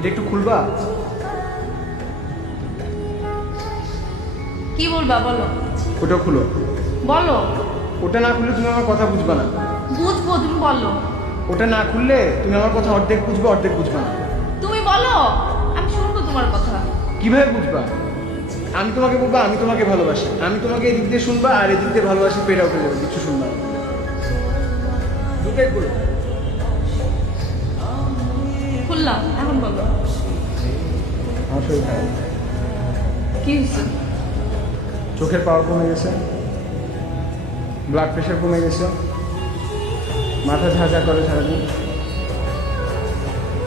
এটা একটু খুলবা? কি বলবা বলো? ওটা খুলো। বলো। ওটা না খুললে তুমি আমার কথা বুঝবা না। বুঝব তুমি বলো। ওটা না খুললে তুমি আমার কথা অর্ধেক বুঝবে অর্ধেক বুঝবা না। তুমি বলো আমি শুনব তোমার কথা। কীভাবে বুঝবা? আমি তোমাকে বলব আমি তোমাকে ভালোবাসি। আমি তোমাকে এদিক দিয়ে শুনবা আর এদিক দিয়ে ভালোবাসি পেটা উঠে যাবে কিছু শুনবা না। দুটোই খুললাম এখন বলো। কি হয়েছে? চোখের পাওয়ার কমে গেছে ব্লাড প্রেশার কমে গেছে মাথা ঝাঁঝা করে সারাদিন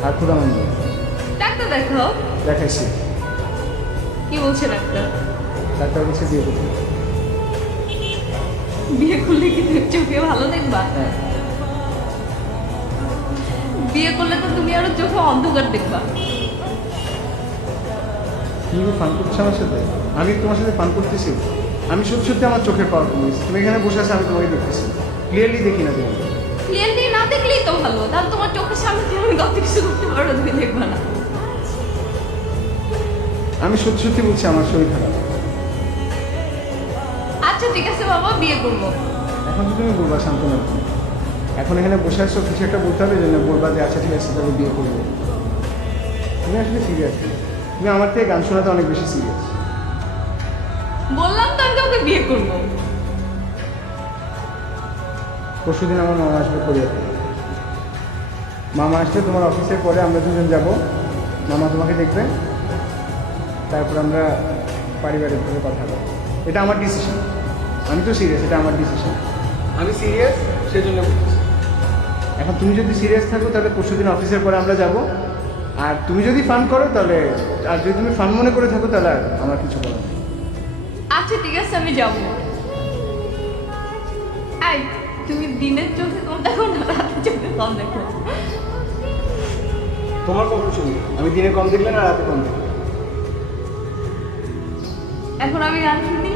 আর ক্ষুদা মন্দ ডাক্তার দেখাও। দেখাইছি। কি বলছে ডাক্তার? ডাক্তার কাছে দিয়ে দেবো বিয়ে করলে কি চোখে ভালো দেখবা? হ্যাঁ। বিয়ে করলে তো তুমি আরও চোখে অন্ধকার দেখবা। কি ফান করছ আমার সাথে? আমি তোমার সাথে ফান করতেছি। আমি সত্যি সত্যি আমার চোখের পাওয়ার কমে গেছে তুমি এখানে বসে আছো আমি তোমাকে দেখতেছি। ক্লিয়ারলি দেখি না তুমি। ক্লিয়ারলি না দেখলেই তো ভালো। তাহলে তোমার চোখের সামনে দিয়ে আমি কত কিছু করতে পারো তুমি দেখবা না। আমি সত্যি সত্যি বলছি আমার শরীর খারাপ। আচ্ছা ঠিক আছে বাবা বিয়ে করব। এখন তো তুমি বলবা শান্তনা। এখন এখানে বসে আসছো কিছু একটা বলতে হবে জন্য বলবা যে আচ্ছা ঠিক আছে তবে বিয়ে করব। তুমি আসলে সিরিয়াস তুমি আমার থেকে গান শোনাতে অনেক বেশি সিরিয়াস বললাম তো আমি তোমাকে বিয়ে করব। পরশু দিন আমার মামা আসবে কোরিয়া থেকে মামা আসলে তোমার অফিসের পরে আমরা দুজন যাব। মামা তোমাকে দেখবে। তারপর আমরা পারিবারিকভাবে কথা বলব। এটা আমার ডিসিশন আমি তো সিরিয়াস এটা আমার ডিসিশন আমি সিরিয়াস সেজন্য বলছি। এখন তুমি যদি সিরিয়াস থাকো তাহলে পরশু দিন অফিসের পরে আমরা যাব। আর তুমি যদি ফান করো তাহলে আর যদি তুমি ফান মনে করে থাকো তাহলে আমার কিছু বলার আচ্ছা ঠিক আছে আমি যাব। আই তুমি দিনের চোখে কম দেখো না রাতের চোখে কম দেখো। তোমার কখন শুনি আমি দিনে কম দেখলে না রাতে কম দেখলে? এখন আমি গান শুনি।